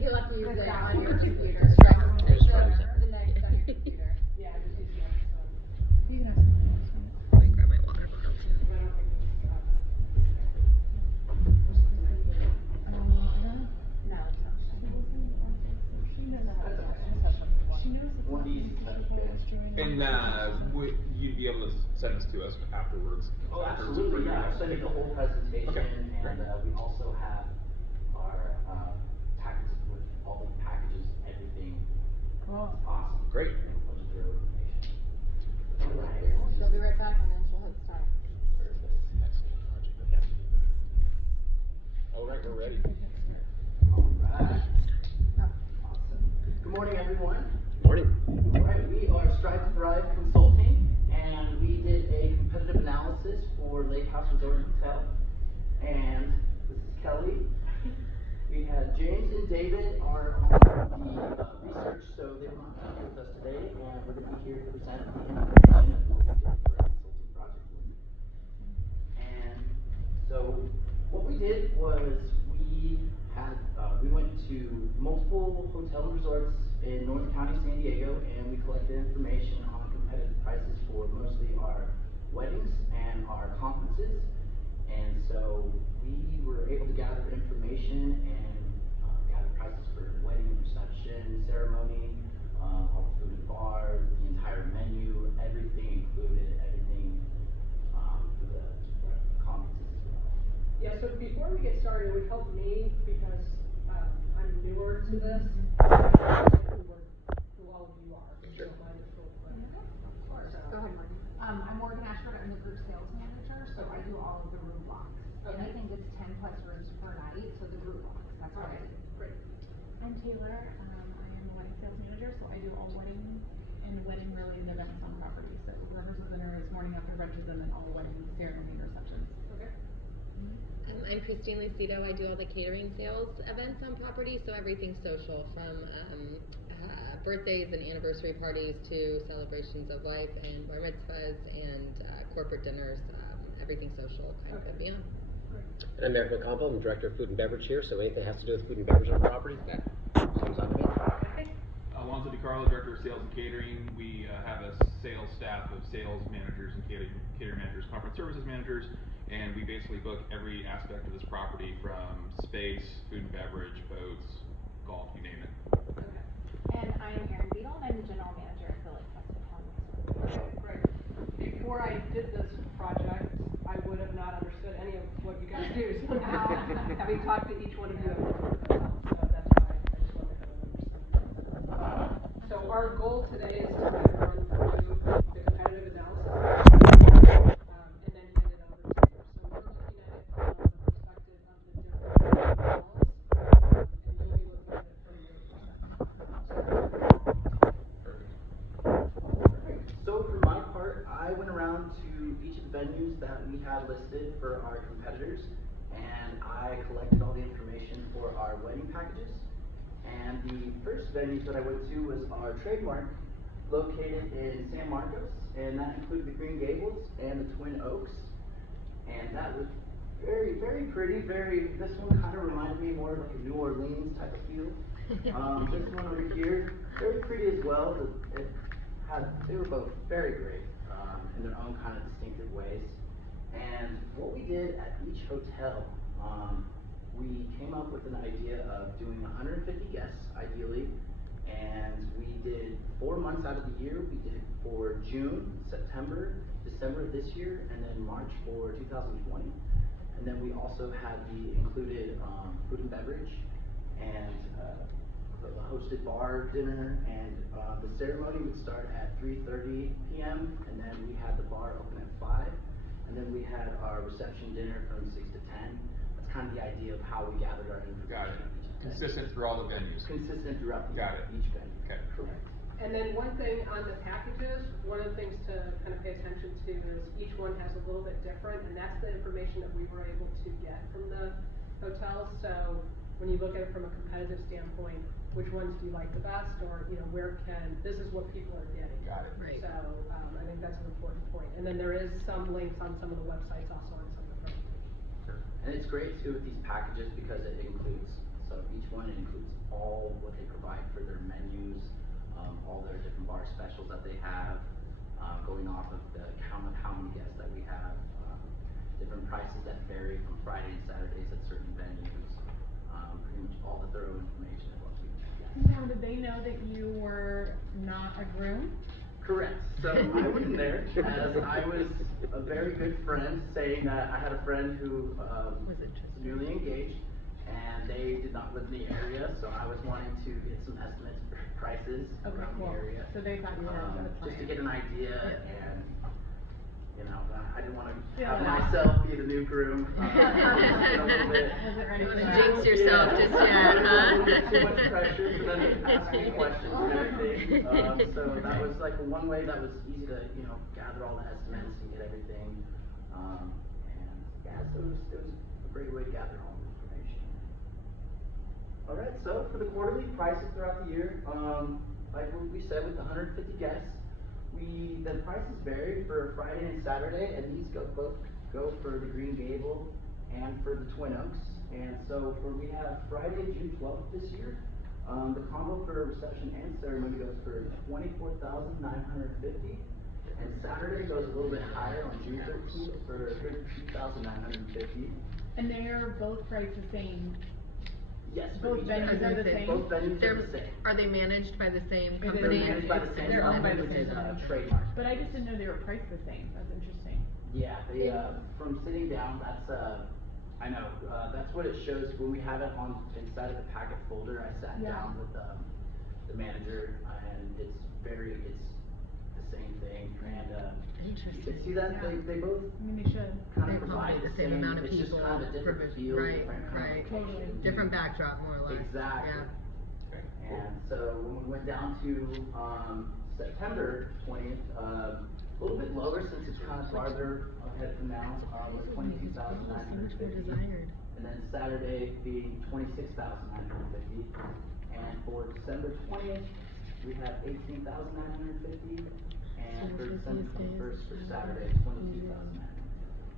think you'll have to use With it that on your one. computer. Just The one. next on your computer. Yeah, just use the other one. You can have something else. Let me grab my water bottle. I don't think it's, No, it's not. One of these And you'd be able to send this to us afterwards. Oh, Afterwards, absolutely, for yeah, you I'll send guys. you the whole presentation, Okay, and, great. we also have our, packets with all the packages, everything. Cool. Awesome. Great. I'll just throw information. Alright. She'll be right back and then she'll hit start. All right, we're ready. Alright. Oh. Awesome. Good morning, everyone. Morning. Alright, we are Strive to Thrive Consulting, and we did a competitive analysis for Lakehouse Resort Hotel. And this is Kelly. We had James and David are on the research, so they will not be here with us today, and we're going to be here to present the information of what we did for our consulting project. And so what we did was we went to multiple hotel and resorts in North County, San Diego, and we collected information on competitive prices for mostly our weddings and our conferences. And so we were able to gather information and gather prices for wedding, reception, ceremony, all the food and bar, the entire menu, everything included, everything for the conferences as well. Yeah, so before we get started, it would help me because I'm newer to this. Who all of you are, if you don't mind just real quick. Go ahead, Marty. I'm Morgan Ashford, I'm the group sales manager, so I do all of the room blocks. Okay. Anything that's 10 plus rooms per night, so the group blocks, that's what I do. Great. I'm Taylor. I am the wedding sales manager, so I do all wedding and wedding related events on property. So rehearsal dinners, morning after brunches, and then all wedding ceremony and receptions. Okay. I'm Christine Lucido. I do all the catering sales events on property, so everything social from birthdays and anniversary parties to celebrations of life and bar mitzvahs and corporate dinners, everything social kind of Okay. beyond. And I'm Eric McCombo, I'm Director of Food and Beverage here, so anything that has to do with food and beverage on property, that comes on to me. Okay. Alonzo DiCarlo, Director of Sales and Catering. We have a sales staff of sales managers and catering managers, conference services managers, and we basically book every aspect of this property from space, food and beverage, boats, golf, you name it. Okay. And I am Erin Beadle, and I'm the general manager of the Lakehouse Hotel. Okay, great. Before I did this project, I would have not understood any of what you guys do. So now, having talked to each one of you, so that's why I just wanted to understand. So our goal today is to kind of run through the competitive analysis, and then hand it over to you. So we're looking at it from the perspective of the different hotels, and you'll be looking at it from your perspective. So for my part, I went around to each of the venues that we had listed for our competitors, and I collected all the information for our wedding packages. And the first venue that I went to was our Trademark, located in San Marcos, and that included the Green Gables and the Twin Oaks. And that was very, very pretty, this one kind of reminded me more of like a New Orleans type of feel. This one over here, very pretty as well. They were both very great in their own kind of distinctive ways. And what we did at each hotel, we came up with an idea of doing 150 guests, ideally, and we did 4 months out of the year. We did for June, September, December of this year, and then March for 2020. And then we also had the included food and beverage, and the hosted bar dinner, and the ceremony would start at 3:30 p.m. and then we had the bar open at 5, and then we had our reception dinner from 6 to 10. That's kind of the idea of how we gathered our information. Got it. at each venue. Consistent through all the venues. Consistent throughout Got it. each venue. Okay. Correct. And then one thing on the packages, one of the things to kind of pay attention to is each one has a little bit different, and that's the information that we were able to get from the hotels. So when you look at it from a competitive standpoint, which ones do you like the best, or this is what people are getting. Got it. Right. So I think that's an important point. And then there is some links on some of the websites also on some of the presentations. And it's great too with these packages because it includes So each one includes all what they provide for their menus, all their different bar specials that they have, going off of the count of how many guests that we have, different prices that vary from Friday and Saturdays at certain venues, pretty much all the thorough information of what we get. Now, did they know that you were not a groom? Correct. So I went in there as I was a very good friend, saying that I had a friend who was newly engaged, and they did not live in the area, so I was wanting to get some estimates for prices around the area. So they thought you had a good just to plan. get an idea, and you know, I didn't want to Yeah. have myself be the new groom. Just get a little bit. Wasn't ready You for wanna that. jinx yourself just yet, A huh? little bit too much pressure for them to ask me questions and everything. So that was like one way that was easy to, you know, gather all the estimates and get everything. And yeah, so it was a great way to gather all the information. All right, so for the quarterly prices throughout the year, like what we said, with 150 guests, the prices vary for Friday and Saturday, and these both go for the Green Gable and for the Twin Oaks. And so we have Friday, June 12th this year, the combo for reception and ceremony goes for $24,950, and Saturday goes a little bit higher on June 13th for $32,950. And they are both priced the same. Yes, Both for each venues venue, are the same? Both venues are the same. Are they managed by the same They're company? They're managed by the same They're owned by the company, which same is company. Trademark. But I just didn't know they were priced the same. That's interesting. Yeah, they, from sitting down, that's, I know, that's what it shows when we have it on, inside of the packet folder. I sat Yeah. down with, the manager, and it's the same thing, and, you can see that Yeah. they both I mean, they should. kind They of provide accommodate the same, amount of it's just people, kind of a different perfect, feel, right, different right. connotation. Different backdrop, more or less. Exactly. Yeah. And so when we went down to, September 20th, a little bit lower since it's kind of farther ahead from now, was $22,950. And then Saturday being $26,950. And for December 20th, we have $18,950. And for December 21st for Saturday, $22,950.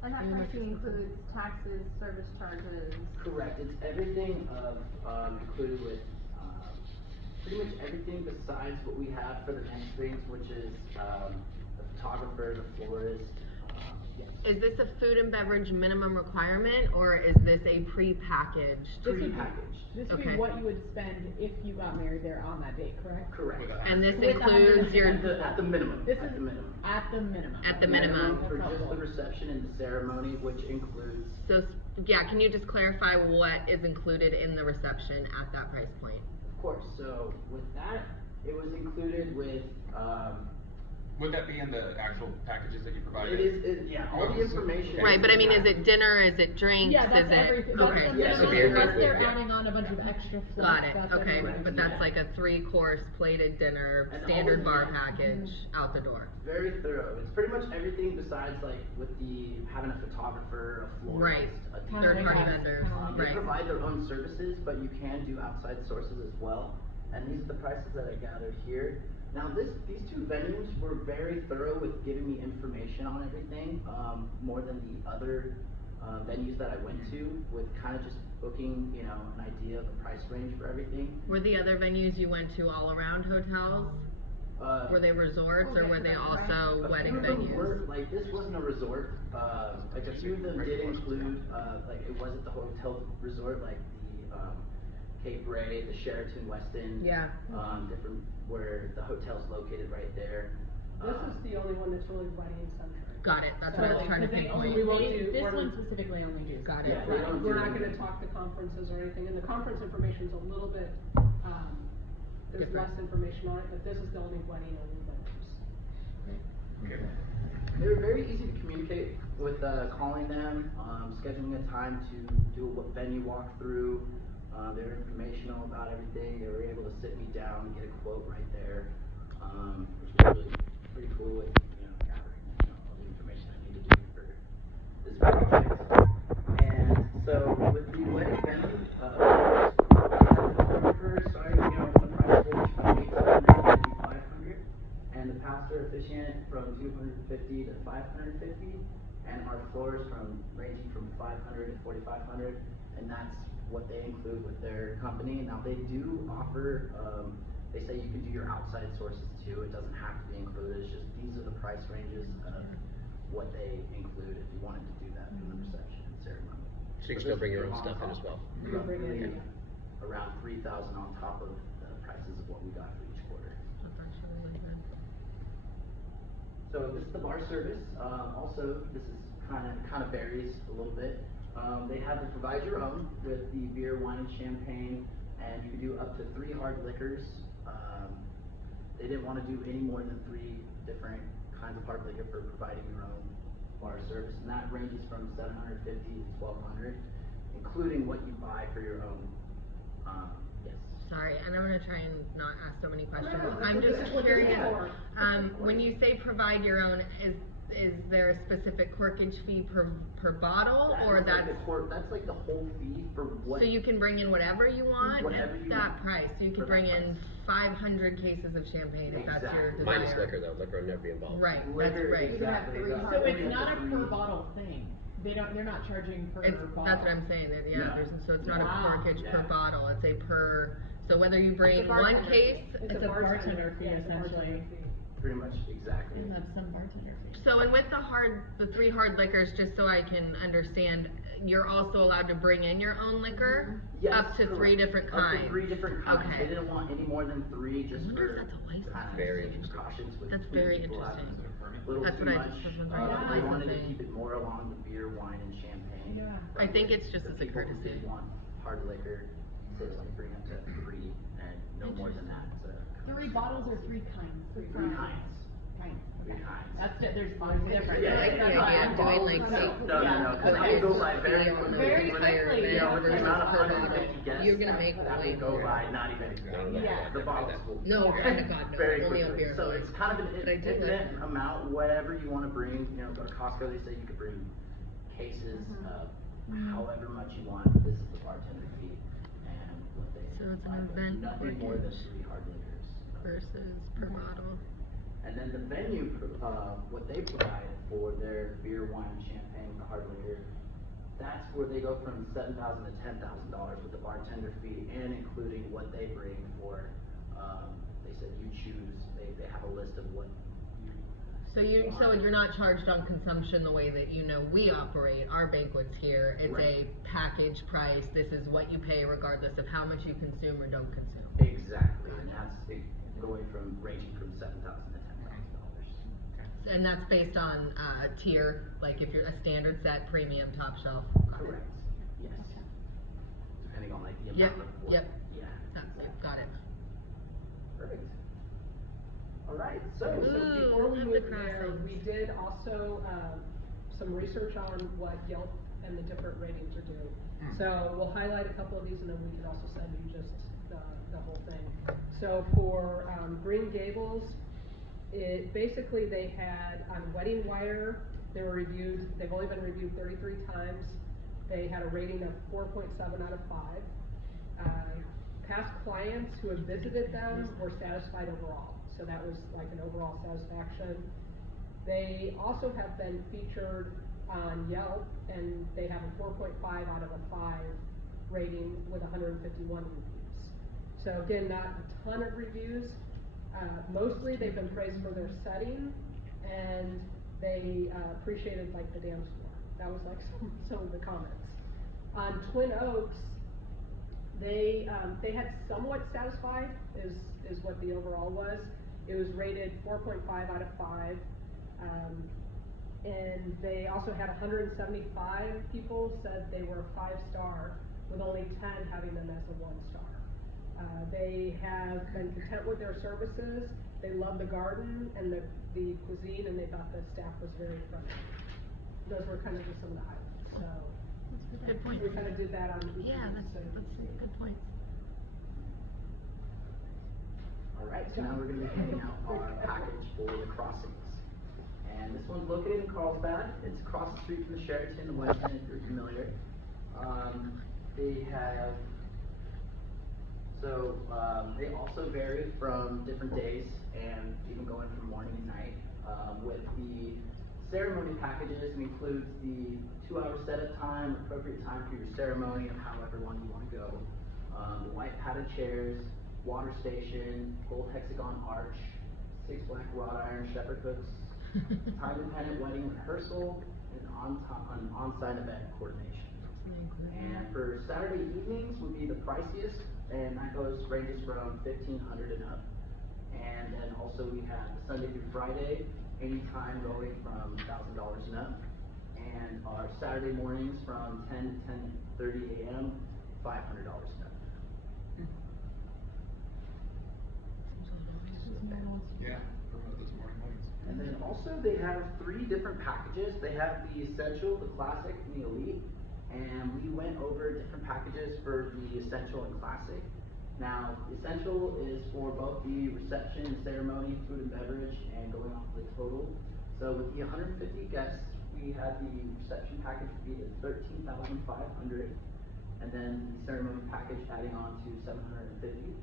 And that pricing includes taxes, service charges. Correct, it's everything included with, pretty much everything besides what we have for the mainstreams, which is, the photographer, the florist, yes. Is this a food and beverage minimum requirement, or is this a pre-packaged? This would- Prepackaged. This would Okay. be what you would spend if you got married there on that date, correct? Correct. And this With includes your, At the minimum, This at is the minimum. at the minimum. At the minimum. For That's just the helpful. reception and the ceremony, which includes, so, yeah, can you just clarify what is included in the reception at that price point? of course, so with that, it was included with, Would that be in the actual packages that you provided? yeah, all the information. Right, but I mean, is it dinner, is it drinks, Yeah, is that's it? everything. Okay. That's Yes, unless okay, unless okay, they're yeah. adding on a bunch of extra fluff. Got it, that's okay, everything. but that's like a 3-course plated dinner, And all standard of bar the- package, out the door. Very thorough. It's pretty much everything besides like with having a photographer, a Right, florist, a Kinda third like party us, vendors, kinda like They right. provide their own services, but you can do outside sources as well. And these are the prices that I gathered here. Now these two venues were very thorough with giving me information on everything, more than the other venues that I went to, with kind of just booking, you know, an idea of the price range for everything. Were the other venues you went to all around hotels? Were they resorts, or were they also A wedding few of them venues? were, like, this wasn't a resort, like a few of them did include, like, it wasn't the hotel resort, like the, Cape Ray, the Sheraton Westin. Yeah. Different, where the hotel's located right there. This is the only one that's really wedding centric. Got it, that's what I was trying to Because they pinpoint. only- We won't they- do- This we're- one specifically only do. Got Yeah, it. they don't We're do not gonna anything. talk the conferences or anything, and the conference information's a little bit, there's Different. less information on it, but this is the only wedding only venues. Okay. They were very easy to communicate with, calling them, scheduling a time to do a venue walkthrough. They were informational about everything. They were able to sit me down and get a quote right there, which was really pretty cool with, you know, gathering, you know, all the information I needed to do for this project. And so with the wedding venue, the photographer started, you know, from the price range from $800 to $500, and the pastor officiant from $250 to $550, and our floors ranging from $500 to $4,500, and that's what they include with their company. Now they do offer, they say you can do your outside sources too. It doesn't have to be included. It's just these are the price ranges of what they include if you wanted to do that in the reception and ceremony. So you can still bring your own stuff in as well. Roughly around 3,000 on top of the prices of what we got for each quarter. That's actually really good. So this is the bar service. Also, this is kind of varies a little bit. They have the provide your own with the beer, wine, and champagne, and you can do up to 3 hard liquors. They didn't want to do any more than 3 different kinds of hard liquor for providing your own bar service, and that ranges from $750 to $1,200, including what you buy for your own. Yes. Sorry, and I'm gonna try and not ask so many questions. No, I'm this just is what this is curious, for. when you say provide your own, is there a specific corkage fee per bottle, or That's that's? that's like the whole fee for what. So you can bring in whatever you want Whatever at you that want. price, so you For could bring that in 500 cases of champagne if that's your Exactly. desire. Minus liquor though, liquor would never be involved. Right, that's Liquor, right. You can have exactly. 3 That's So only it's up not to a 3. per bottle thing. They're not charging per It's, bottle. that's what I'm saying, that, yeah, No. so it's not a Wow. corkage per Yeah. bottle, it's a per, so whether you bring It's a one bartender case. fee. It's a bartender fee, yeah, it's a bartender essentially. fee. Pretty much, exactly. And that's some bartender fee. So, and with the 3 hard liquors, just so I can understand, you're also allowed to bring in your own liquor? Yes, Up to 3 correct. different Up kinds? to 3 different kinds. Okay. They didn't want any more than 3 just I wonder if for that's a license. kind of Very safety interesting. precautions with That's with very people interesting. having Is it a permit? a little That's too what I much. just was wondering. Yeah. They wanted to Licensing. keep it more along the beer, wine, and champagne. Yeah. I think it's just The as a people who courtesy. did want hard liquor, so they bring it to 3 and no more than that. 3 bottles or 3 kinds? 3 kinds. Kinds. 3 Okay. kinds. That's there's Fine. different. Yeah, I like the idea of doing like No, because that will go by very quickly. Very quickly. You know, with the versus amount of per bottle. 150 guests, You're gonna make that way will go more. by not even. Yeah. The bottles will. No, God, no, Very only on quickly. beer. So it's kind of an But I do like infinite that. amount, whatever you wanna bring, you know, go to Costco, they say you could bring cases of however much you want, this is the bartender fee, and what they. So it's an provide, but event nothing more than corkage 3 hard liquors. Versus per bottle. And then the venue, what they provide for their beer, wine, champagne, the hard liquor, that's where they go from $7,000 to $10,000 with the bartender fee and including what they bring for, they said you choose, they have a list of what you. So you're not charged on consumption the way that we operate our banquets here. It's a Right. package price. This is what you pay regardless of how much you consume or don't consume. Exactly, and that's going from, ranging from $7,000 to $10,000. And that's based on tier, like if you're a standard set, premium, top shelf. Correct, yes. Depending on like the Yep, amount of. yep. Yeah. Got it. Perfect. All right, so. Ooh, So before we love move the there, crossings. we did also, some research on what Yelp and the different ratings are doing. So we'll highlight a couple of these and then we can also send you just the whole thing. So for, Green Gables, basically they had on Wedding Wire, they were reviewed, they've only been reviewed 33 times. They had a rating of 4.7 out of 5. Past clients who have visited them were satisfied overall. So that was like an overall satisfaction. They also have been featured on Yelp and they have a 4.5 out of a 5 rating with 151 reviews. So again, not a ton of reviews. Mostly they've been praised for their setting and they appreciated like the dance floor. That was like some of the comments. On Twin Oaks, they had somewhat satisfied is what the overall was. It was rated 4.5 out of 5. And they also had 175 people said they were a 5-star, with only 10 having them as a 1-star. They have been content with their services. They love the garden and the cuisine, and they thought the staff was very friendly. Those were kind of just some of the highlights. So Good point. we kind of did that on each Yeah, of that's these, so you can see. good point. All right, so now we're gonna be handing out our package for the crossings. And this one's located in Carlsbad. It's across the street from the Sheraton in Weston, if you're familiar. They have, they also vary from different days and even going from morning and night. With the ceremony packages includes the 2-hour setup time, appropriate time for your ceremony of however long you want to go. The white padded chairs, water station, gold hexagon arch, 6 black wrought iron shepherd hooks, time-dependent wedding rehearsal, and on-site event coordination. And for Saturday evenings would be the priciest, and that ranges from $1,500 and up. And then also we have Sunday through Friday, anytime going from $1,000 and up. And our Saturday mornings from 10 to 10:30 a.m., $500 and up. Yeah, promote those morning weddings. And then also they have 3 different packages. They have the Essential, the Classic, and the Elite. And we went over different packages for the Essential and Classic. Now, Essential is for both the reception, ceremony, food and beverage, and going off the total. So with the 150 guests, we had the reception package be at $13,500, and then the ceremony package adding on to $750,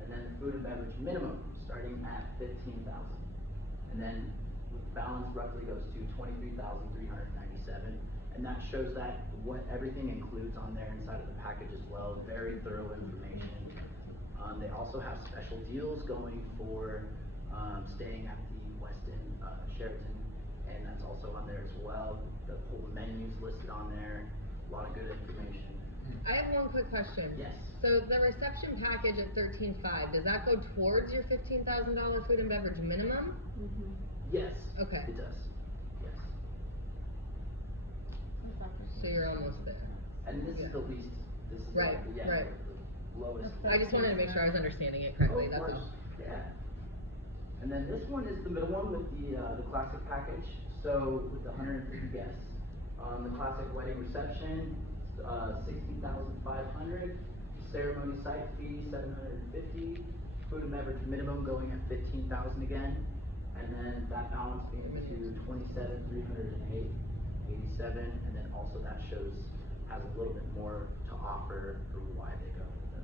and then the food and beverage minimum starting at $15,000, and then the balance roughly goes to $23,397, and that shows that what everything includes on there inside of the package as well. Very thorough information. They also have special deals going for staying at the Westin Sheraton, and that's also on there as well. The whole menu's listed on there. A lot of good information. I have one quick question. Yes. So the reception package at $13,500, does that go towards your $15,000 food and beverage minimum? Yes. Okay. It does. Yes. So you're almost there. And this is the least. This is Right, like, yeah, right. the lowest. I just wanted to make sure I was understanding it correctly, Of that's course, all. yeah. And then this one is the middle one with the classic package. So with the 150 guests, the classic wedding reception, $60,500. Ceremony site fee $750. Food and beverage minimum going at $15,000 again, and then that balance being to $27,308.87, and then also that has a little bit more to offer for why they go with the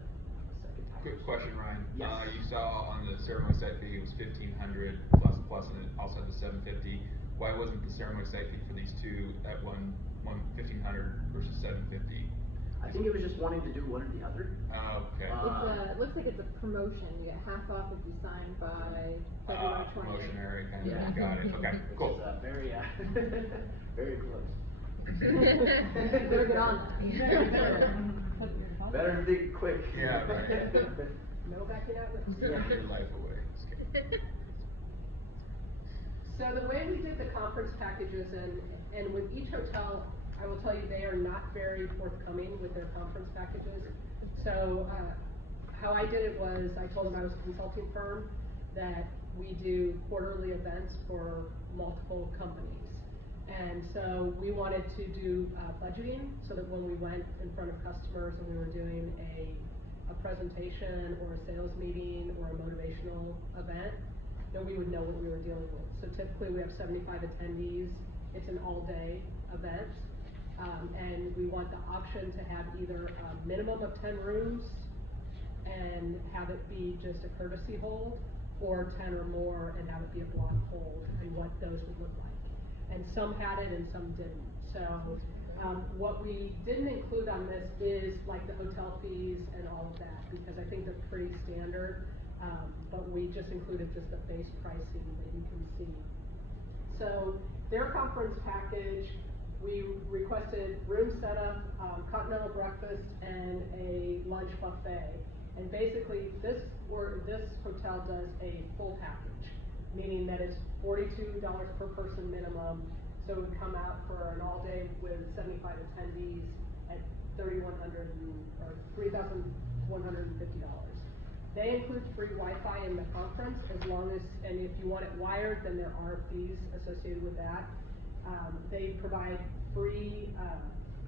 second package. Quick question, Ryan. Yes. You saw on the ceremony site fee it was $1,500 plus, and it also had the $750. Why wasn't the ceremony site fee for these two at one $1,500 versus $750? I think it was just wanting to do one or the other. Okay. It looks like it's a promotion. You get half off if you sign by February 20th. Promotionary kind of. Yeah. Got it. Okay. Which Cool. is very, very close. Better get on that. Better think quick. Yeah, right. No backing out. Give your life away. Just kidding. So the way we did the conference packages, and with each hotel, I will tell you they are not very forthcoming with their conference packages. So how I did it was I told them I was a consulting firm, that we do quarterly events for multiple companies. And so we wanted to do budgeting so that when we went in front of customers and we were doing a presentation or a sales meeting or a motivational event, that we would know what we were dealing with. So typically we have 75 attendees. It's an all-day event. And we want the option to have either a minimum of 10 rooms and have it be just a courtesy hold, or 10 or more and have it be a block hold, and what those would look like. And some had it and some didn't. So what we didn't include on this is like the hotel fees and all of that, because I think they're pretty standard, but we just included just the base pricing that you can see. So their conference package, we requested room setup, continental breakfast, and a lunch buffet. And basically, this hotel does a full package, meaning that it's $42 per person minimum. So it would come out for an all day with 75 attendees at $3,150. They include free Wi-Fi in the conference, as long as, and if you want it wired, then there are fees associated with that. They provide free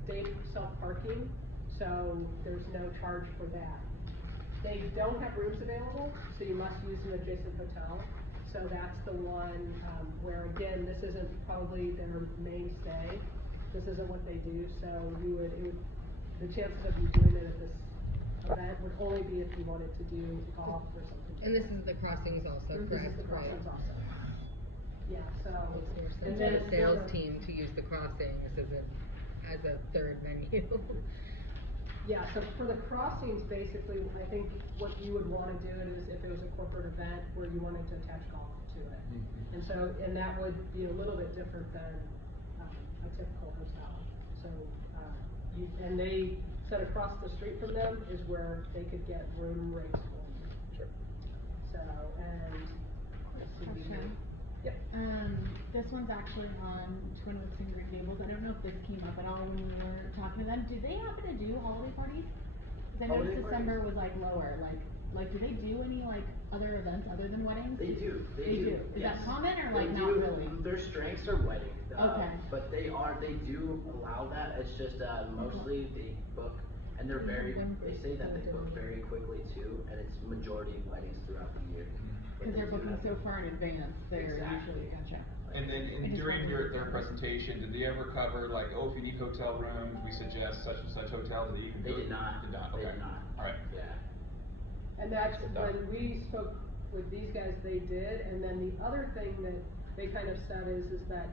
day self-parking, so there's no charge for that. They don't have rooms available, so you must use an adjacent hotel. So that's the one where, again, this isn't probably their mainstay. This isn't what they do, so the chances of you doing it at this event would only be if you wanted to do golf or something. And this is the crossings also, This correct? is the crossings Right. also. Yeah, so, And and then the for sales the- team to use the crossings as a third venue. Yeah, so for the crossings, basically, I think what you would wanna do it is if it was a corporate event where you wanted to attach golf to it. Mhm. And so, and that would be a little bit different than, a typical hotel. So, and they said across the street from them is where they could get room rates for you. Sure. So, and, let's see. Question. Yep. This one's actually on Twin Oaks and Green Gables. I don't know if this came up at all when we were talking to them. Do they happen to do holiday parties? Cause I Holiday noticed December parties? was like lower, like do they do any like other events other than weddings? They do. They do. Is that yes. common or They like do. not really? Their strengths are wedding. Okay. But they do allow that. It's just mostly they book, and they're very. They say that they book very quickly too, and it's majority of weddings throughout the year. But Cause they they're do booking have- so far in advance, they're Exactly. usually, gotcha. And then I just during wondered. their presentation, did they ever cover like, oh, if you need hotel rooms, we suggest such and such hotel that you can They go? did not. Did not, They okay. did not. Alright. Yeah. And that's, Good job. when we spoke with these guys, they did, and then the other thing that they kind of said is that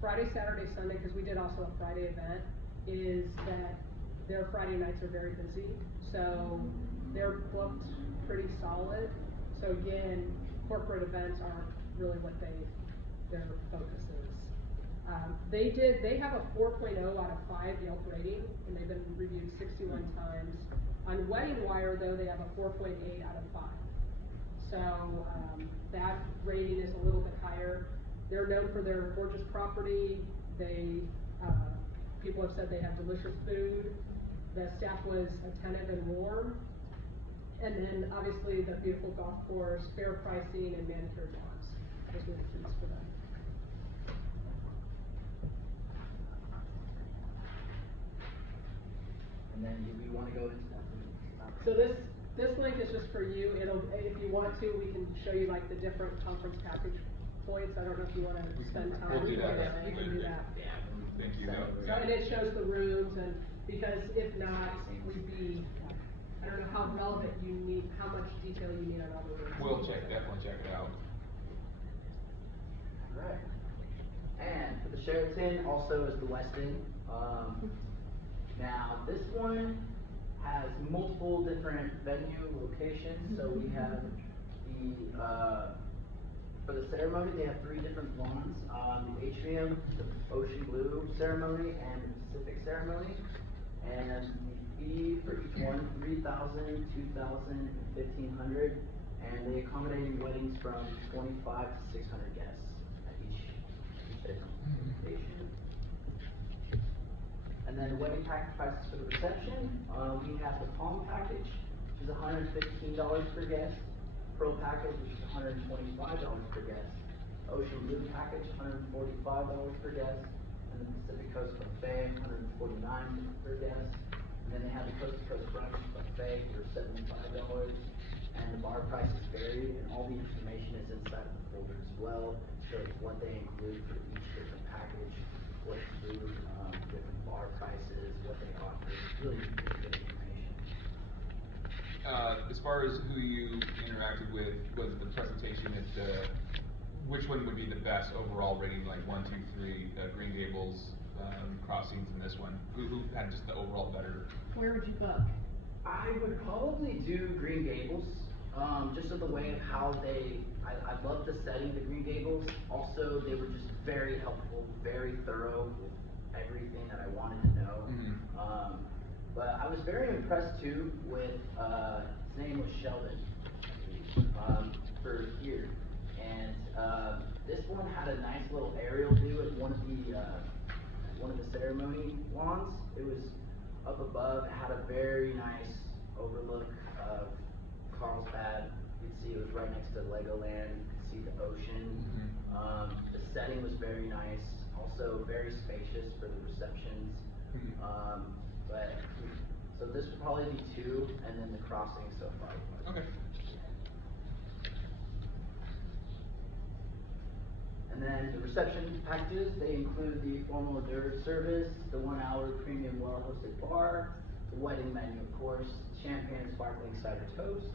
Friday, Saturday, Sunday, cause we did also a Friday event, is that their Friday nights are very busy, so they're booked pretty solid. So again, corporate events aren't really what their focus is. They have a 4.0 out of 5 Yelp rating, and they've been reviewed 61 times. On Wedding Wire, though, they have a 4.8 out of 5. So, that rating is a little bit higher. They're known for their gorgeous property. People have said they have delicious food. The staff was attentive and warm. And then, obviously, the beautiful golf course, fair pricing, and manicured lawns. Those were the keys for them. And then do we wanna go into that? So this link is just for you. If you want to, we can show you like the different conference package points. I don't know if you wanna spend time. We'll do that. with it. You can do that. Yeah. Thank you. So, and it shows the rooms, and because if not, we'd be, I don't know how relevant you need, how much detail you need on all the rooms. We'll definitely check it out. Alright. And for the Sheraton, also is the Westin. Now, this one has multiple different venue locations, so we have for the ceremony, they have 3 different ones, the atrium, the ocean blue ceremony, and the Pacific ceremony. And the fee for each one, $3,000, $2,000, and $1,500, and they accommodate weddings from 25 to 600 guests at each location. And then wedding package prices for the reception, we have the palm package, which is $115 per guest. Pearl package, which is $125 per guest. Ocean blue package, $145 per guest. And the Pacific Coast buffet, $149 per guest. And then they have the Coast to Coast brunch buffet for $75. And the bar prices vary, and all the information is inside of the folder as well. Shows what they include for each different package, what food, different bar prices, what they offer. It's really good information. As far as who you interacted with, was the presentation at which one would be the best overall rating, like 1, 2, 3, Green Gables, Crossings, and this one? Who had just the overall better? Where would you book? I would probably do Green Gables, just of the way of how I love the setting of the Green Gables. Also, they were just very helpful, very thorough with everything that I wanted to know. Mhm. But I was very impressed too with, his name was Sheldon, for here. And, this one had a nice little aerial view at one of the ceremony lawns. It was up above, it had a very nice overlook of Carlsbad. You could see it was right next to Legoland, you could see the ocean. The setting was very nice, also very spacious for the receptions. So this would probably be 2, and then the crossing so far. Okay. And then the reception packages, they include the formal hors d'oeuvre service, the 1-hour premium well-hosted bar, the wedding menu, of course, champagne and sparkling cider toast,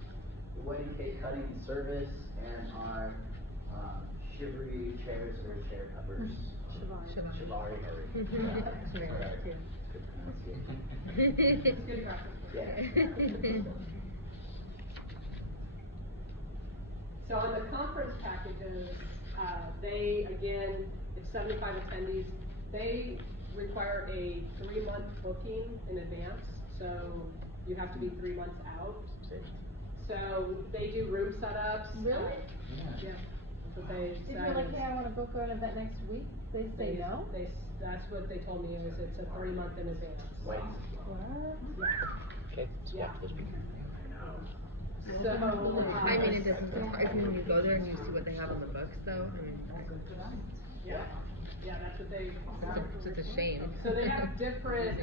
the wedding cake cutting and service, and our Chivalry chairs or chair covers. Chivalry. Good pronunciation. Good practice. Yeah. So on the conference packages, they, again, it's 75 attendees. They require a 3-month booking in advance, so you have to be 3 months out. So they do room setups. Really? Yeah. That's what they If said. you're like, hey, I wanna book an event next week, they say no? That's what they told me, is it's a 3-month in advance. Wait. What? Yeah. Okay, Yeah. swap those people. So, I mean, it doesn't surprise me when you go there and you see what they have on the books, though. I mean, yeah, that's what they. it's a shame. So they have different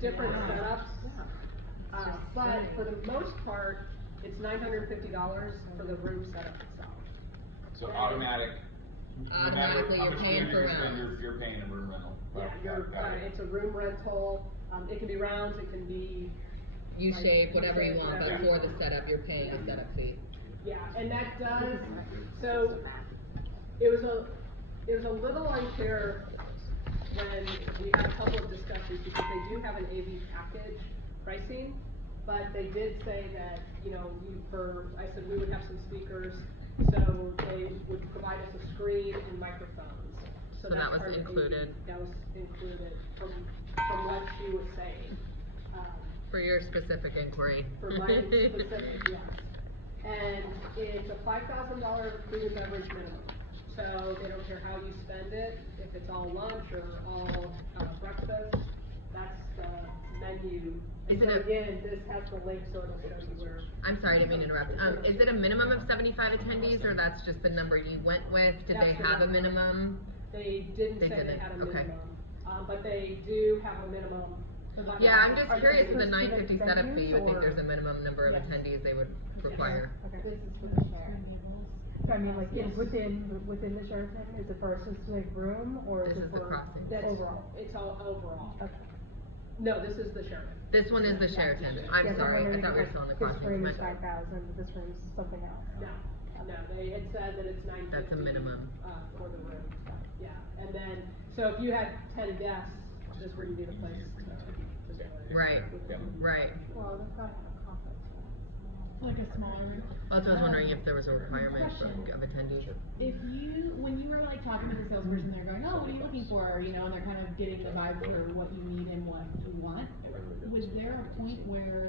setups, but for the most part, it's $950 for the room setup itself. So automatic. Automatically, no matter you're how paying much for you're spend, rounds. You're paying a room rental. Yeah, it's a room rental, it can be rounds, it can be. U-shape, whatever you want, but Yeah. for the setup, you're paying a setup fee. Yeah, and that does, so, it was a little unclear when we had a couple of discussions, because they do have an AV package pricing, but they did say that, I said we would have some speakers, so they would provide us a screen and microphones. So that's that was part of the included? AV. That was included from what she was saying. For your specific inquiry. For my specific, yes. And it's a $5,000 food and beverage minimum. So they don't care how you spend it, if it's all lunch or all breakfast, that's the menu. Is And it so a- again, this has the link, so it'll show you where. I'm sorry, I didn't mean to interrupt. Is it a minimum of 75 attendees, or that's just the number you went with? Did they That's the have a number. minimum? They didn't They say they didn't, had a okay. minimum, but they do have a minimum. Yeah, I'm just Are curious they with the specific 950 setup fee, you would think venues, there's a minimum number of Yes. attendees they would require. Okay. This is for the share. So I mean, like, within the share tent, is it for a specific room, or is This it is the for crossing. That's overall? It's all overall. Okay. No, this is the Sheraton. This one is the Sheraton. I'm Yeah, so sorry, I wondering thought we were if, still on the like, crossing. This room My is bad. 5,000, but this room is something else. No, they had said that it's $950. That's a minimum. For the room, yeah, and then, so if you had 10 guests, this wouldn't be the place to do it. Right, right. Well, they've got a conference room. Like a smaller room. Also, I was wondering if there was a requirement of attendees. When you were like talking to the salesperson, they're going, oh, what are you looking for? And they're kind of getting the vibe for what you need and what you want. Was there a point where,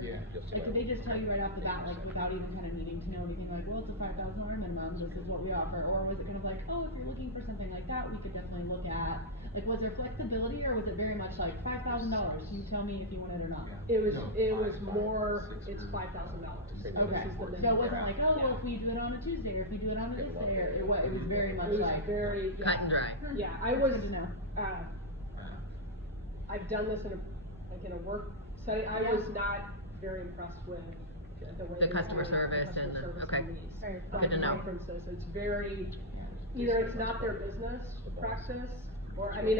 like, did they just tell you right off the bat, like, without even kind of needing to know anything, like, well, it's a $5,000 minimum, this is what we offer? Or was it kind of like, oh, if you're looking for something like that, we could definitely look at, like, was there flexibility, or was it very much like $5,000? You tell me if you want it or not. It was more, it's $5,000. Okay, so it wasn't like, oh, well, if we do it on a Tuesday, or if we do it on a this day, or what, it was very much It was like. very. Cut and dry. Yeah, I was, Good to know. I've done this in a work setting, I was not very impressed with the way. The they customer handle service customer and the- service okay. in these Right. Good to know. conferences. It's very, either it's not their business practice, or, I mean,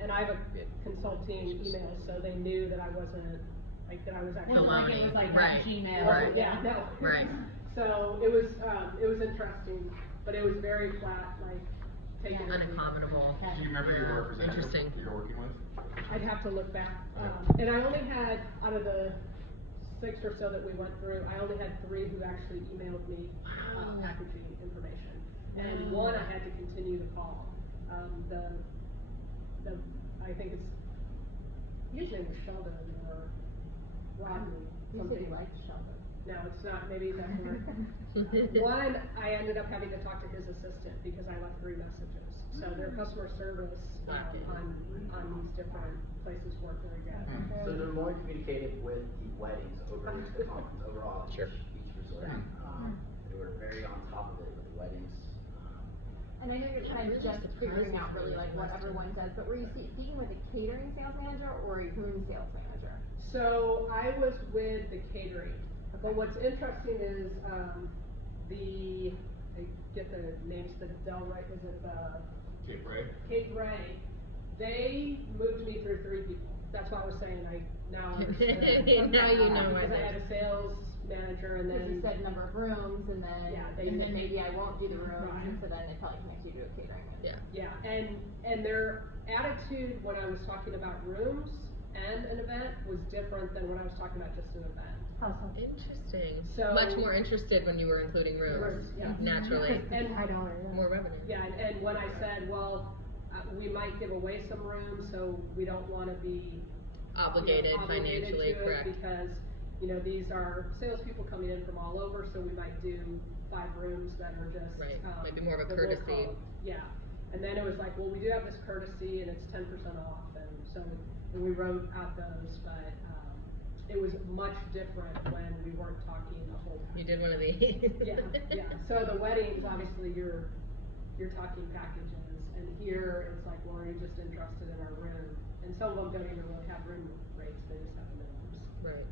and I have a consulting email, so they knew that I wasn't, like, that I was actually. Wasn't like it was Baloney. like Right. Gmail. Right. Yeah, no. Right. So it was interesting, but it was very flat, like, taking. Unaccommodable. Do you remember your representative Interesting. you're working with? I'd have to look back, and I only had, out of the 6 or so that we went through, I only had 3 who actually emailed me, packaging information. And one I had to continue to call, I think it's, his name was Sheldon or Rodney, You something. said you liked Sheldon. No, it's not, maybe that's where. One, I ended up having to talk to his assistant because I left 3 messages. So their customer service, on these different places weren't very good. So they're more communicative with the weddings over the conference overall. Sure. Each resort. They were very on top of it with the weddings. And I know you're kind of just figuring out really like what everyone does, but were you speaking with a catering sales manager or a room sales manager? So I was with the catering, but what's interesting is, I get the names, the Del Ray, is it the? Cape Ray? Cape Ray, they moved me through 3 people. That's why I was saying I now understand. Now you know Because I it. had a sales manager, and Cause you then, said number of rooms, and then Yeah, you they- said maybe I won't do the rooms, Right. and so then they probably connect you to a catering. Yeah. yeah, and their attitude when I was talking about rooms and an event was different than when I was talking about just an event. How so? Interesting. So- Much more interested when you were including rooms. Rooms, yeah. Naturally. And I don't, More revenue. Yeah, and when I said, well, we might give away some rooms, so we don't wanna be Obligated obligated financially, to it correct. because, these are salespeople coming in from all over, so we might do 5 rooms that are just, Right, maybe more of a that we'll courtesy. call- Yeah, and then it was like, well, we do have this courtesy and it's 10% off, and so, and we wrote out those, but, it was much different when we weren't talking the whole time. You did one of these. Yeah, so the weddings, obviously, you're talking packages, and here, it's like, well, are you just interested in our room? And some of them don't even really have room rates, they just have minimums. Right.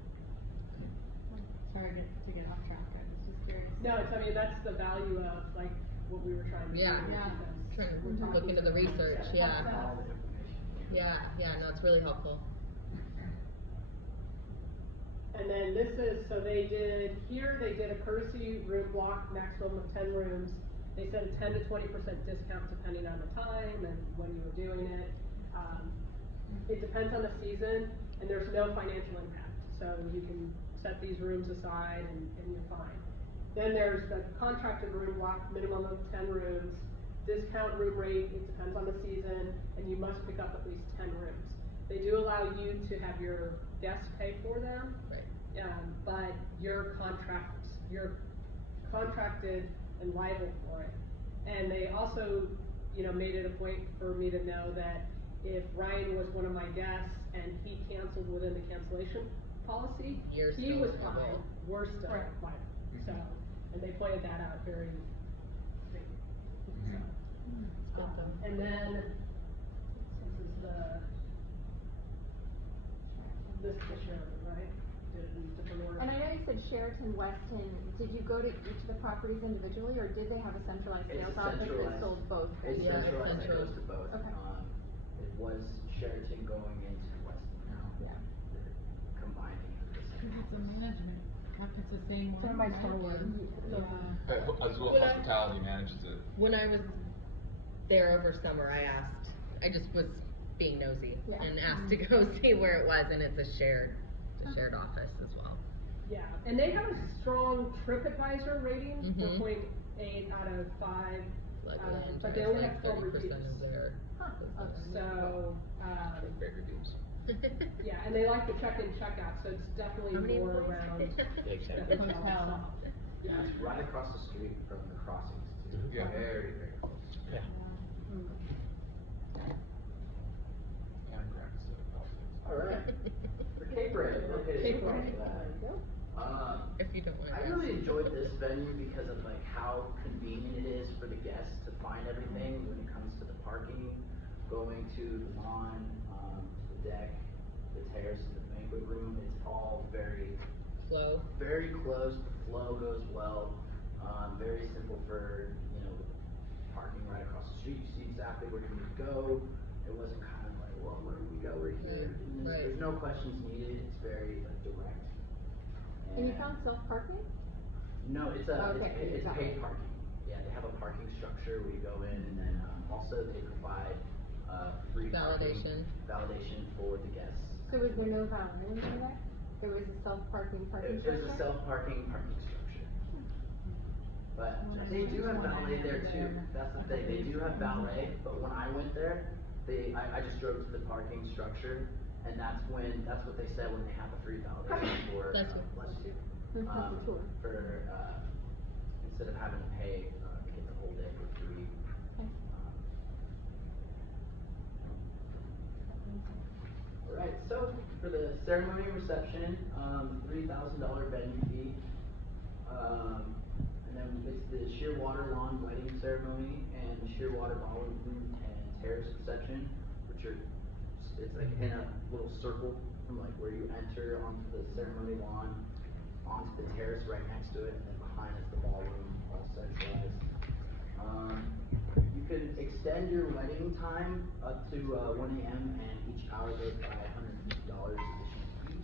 Sorry to get off track, I was just curious. No, that's the value of, like, what we were trying to do. Yeah. Yeah. because Trying we're to look talking into the to them. research, yeah. All the information. Yeah, no, it's really helpful. And then this is, so they did a courtesy room block, maximum of 10 rooms. They said a 10 to 20% discount depending on the time and when you were doing it. It depends on the season, and there's no financial impact, so you can set these rooms aside and you're fine. Then there's the contracted room block, minimum of 10 rooms, discount room rate, it depends on the season, and you must pick up at least 10 rooms. They do allow you to have your guests pay for them, Right. but you're contracted and liable for it. And they also, made it a point for me to know that if Ryan was one of my guests and he canceled within the cancellation policy, You're he still was liable. fine, we're still Right. liable. So, and they pointed that out very, Good though. and then, this is the Sheraton, right? Different order. And I know you said Sheraton, Weston, did you go to each of the properties individually, or did they have a centralized It's sales office that centralized. sold both? It's Yeah, it's centralized, it central. goes to both. Okay. It was Sheraton going into Weston now. Yeah. They're combining into the Cause same it's a office. management, it's the same one, Same by right? Starwood. Yeah. Azul Would I- Hospitality manages it. When I was there over summer, I just was being nosy Yeah. and asked to go see where it was, and it's a shared office as well. Yeah, and they have a strong TripAdvisor rating, Mhm. 4.8 out of 5. Luckily, But they only have 12 30% reviews. of their. Huh, okay. So, Great reviews. yeah, and they like the check-in, check-out, so it's definitely How many more employees? around. Exactly. the Hotel. itself. Yeah, it's right across the street from the crossings too. Yeah. Very, very close. Yeah. And grants it, Alright, for Cape Red, located Cape in Red. Florida. If you don't want to. I really enjoyed this venue because of like how convenient it is for the guests to find everything when it comes to the parking, going to the lawn, the deck, the terrace, and the banquet room. It's all very Slow. very close, the flow goes well, very simple for, parking right across the street, you see exactly where you need to go. It wasn't kind of like, well, where do we go, we're here. And Right. There's no questions needed, it's very direct. And you found self-parking? No, it's Okay, it's got paid it. parking. Yeah, they have a parking structure where you go in, and then, also they provide, free parking. Validation for the guests. So was there no valet when you were there? There was a self-parking parking It structure? was a self-parking parking structure. But Well, they do have when I valet went there too, there, that's the thing, they do have valet, but when I went there, I just drove to the parking structure, and that's what they said when they have a free valet for, Bless you. bless you. That's the tour. For, instead of having to pay, to get the whole day for free. Okay. Alright, so for the ceremony and reception, $3,000 venue fee. And then it's the Shearwater Lawn Wedding Ceremony and the Shearwater Ballroom and Terrace Reception, which are, it's like in a little circle from like where you enter onto the ceremony lawn, onto the terrace right next to it, and then behind is the ballroom, all centralized. You can extend your wedding time up to 1 a.m. and each hour goes by $150 additional fee.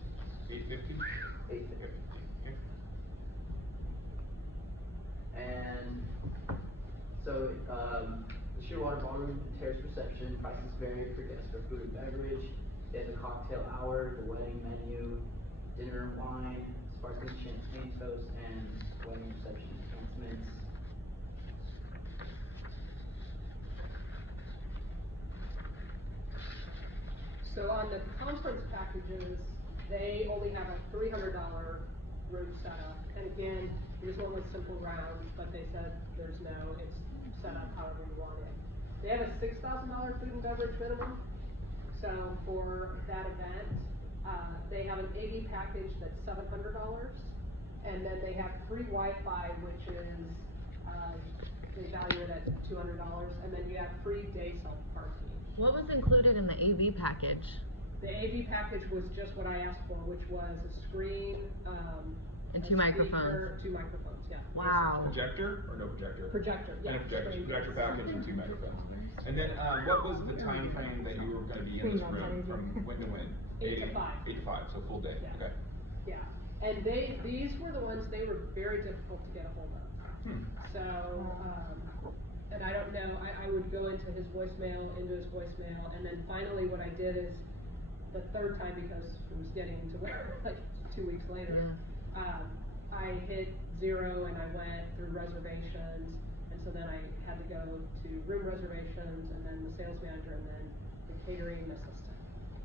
$850? $850. So, the Shearwater Ballroom and Terrace Reception, prices vary for guests for food and beverage. They have the cocktail hour, the wedding menu, dinner and wine, sparkling champagne toast, and wedding reception enhancements. So on the conference packages, they only have a $300 room setup. And again, there's one with simple rounds, but they said it's set up however you want it. They have a $6,000 food and beverage minimum. So for that event, they have an AV package that's $700. And then they have free Wi-Fi, which is, they value it at $200. And then you have free day self-parking. What was included in the AV package? The AV package was just what I asked for, which was a screen, And a 2 microphones. speaker, 2 microphones, yeah. Wow. Projector or no projector? Projector, yeah. And a projector, Screen, projector yes. package and 2 microphones. And then, what was the time frame that you were gonna be in this room from when to when? 8 to 5. 8 to 5, so full day, Yeah. okay. Yeah, and these were the ones, they were very difficult to get a hold of. So, and I don't know, I would go into his voicemail, and then finally what I did is, the third time, because it was getting to where, like, 2 weeks later, I hit 0 and I went through reservations, and so then I had to go to room reservations, and then the sales manager, and then the catering assistant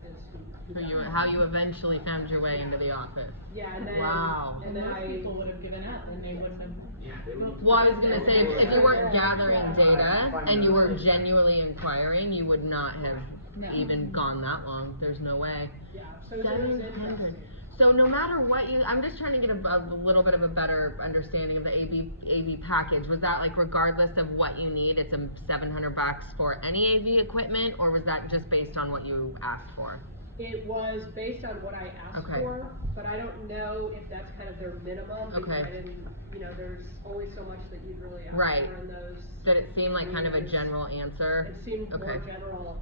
is who So got you, me. how you eventually found your way into the office. Yeah, and then, Wow. and then Most people would have given up and they wouldn't have. Yeah, they would. Well, I was gonna say, if you weren't gathering data and you were genuinely inquiring, you would not have No. even gone that long. There's no way. yeah, so it was 700. interesting. So no matter what I'm just trying to get a little bit of a better understanding of the AV package. Was that like regardless of what you need, it's a $700 for any AV equipment, or was that just based on what you asked for? It was based on what I asked Okay. for, but I don't know if that's kind of their minimum, because Okay. I didn't, there's only so much that you'd really ask Right. for in those. Did it seem like kind of a meetings. general answer? It seemed more Okay. general,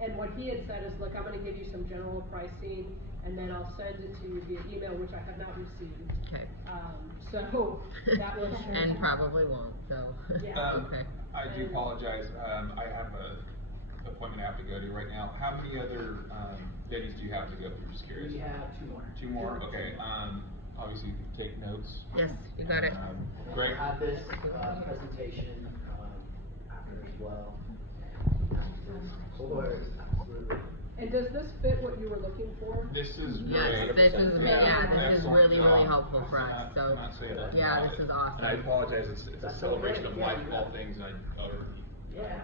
and what he had said is, look, I'm gonna give you some general pricing, and then I'll send it to you via email, which I have not received. Okay. So, that was. And probably won't, so. Yeah. Okay. I do apologize, I have a appointment I have to go to right now. How many other, venues do you have to go through, just curious? We have 2 more. 2 more, okay, obviously take notes. Yes, you got it. Greg? We'll have this, presentation, after as well. Of course, absolutely. And does this fit what you were looking for? This is Yes, great. this is, this is Excellent really, really job. helpful for us, so, Not saying that. yeah, this is awesome. And I apologize, it's a That's celebration okay. of life of all things, and Yeah,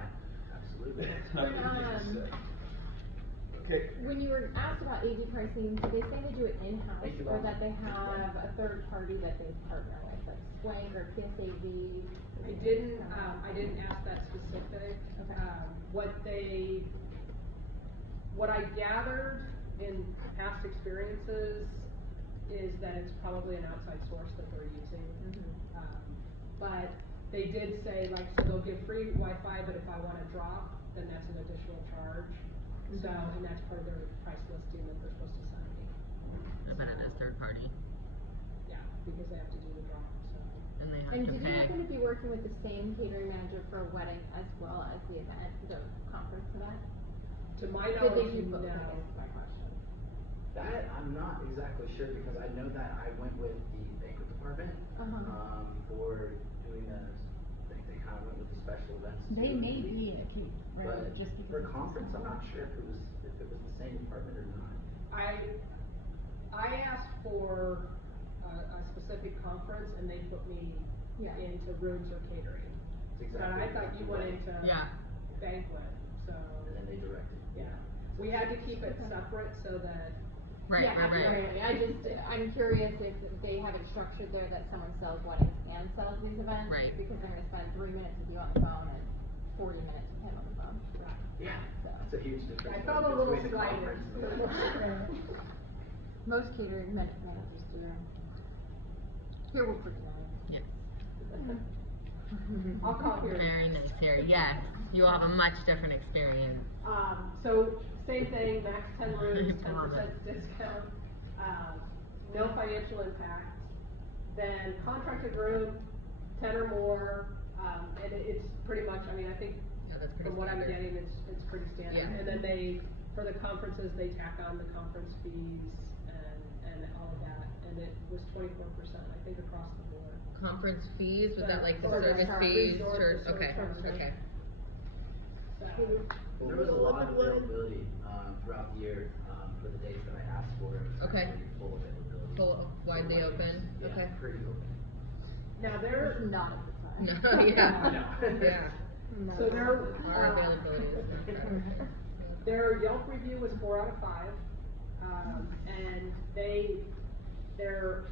absolutely. nothing easy to say. Okay. When you were asked about AV pricing, did they say they do it in-house, Thank you, or Bob. that they have a third party that they partner with, like Swank or PSAV? I didn't ask that specific. Okay. What I gathered in past experiences is that it's probably an outside source that they're using. But they did say, like, so they'll give free Wi-Fi, but if I wanna drop, then that's an additional charge. So, and that's part of their price listing that they're supposed to send me. I bet it is third party, Yeah, because they have to do the drop, so. and they have And to did you pay. happen to be working with the same catering manager for a wedding as well as the event, the conference event? To my Did they knowledge, do both, I no. guess is my question. That, I'm not exactly sure, because I know that I went with the banquet department, for doing they kind of went with the special events. They too. may be a key, right, But just because. for it's conference, I'm not so- sure if it was the same department or not. I asked for a specific conference, and they put me Yeah. into rooms or catering. It's But exactly. I thought you went into Yeah. banquet, so, And then they directed. yeah. We had to keep it separate so that, Right, Yeah, right, right. absolutely. I'm curious if they have it structured there that someone sells weddings and sells these events. Right. Because they're gonna spend 3 minutes with you on the phone and 40 minutes with him on the phone. Yeah, So. that's a huge difference. I felt a little between the slighted. conference and the- Most catering managers do. Here we're pretty nice. Yeah. I'll call here. Very nice here, yes, you will have a much different experience. So, same thing, max 10 rooms, I love 10% discount, no financial impact. Then contracted room, 10 or more, And it's pretty much, I mean, I think Yeah, that's pretty from what I'm standard. getting, it's pretty standard. Yeah. And then for the conferences, they tack on the conference fees and all of that, and it was 24%, I think, across the board. Conference fees, was that like the Or service resort- fees, resort- or, resort okay, charges. okay. So, There was a lot of availability, throughout the year, for the dates that I asked for. It was Okay. actually full availability. Full, widely For open, weddings. Yeah, okay. pretty open. now It's not at the time. No, yeah, No. yeah. So their, Our availability is not bad. their Yelp review was 4 out of 5, and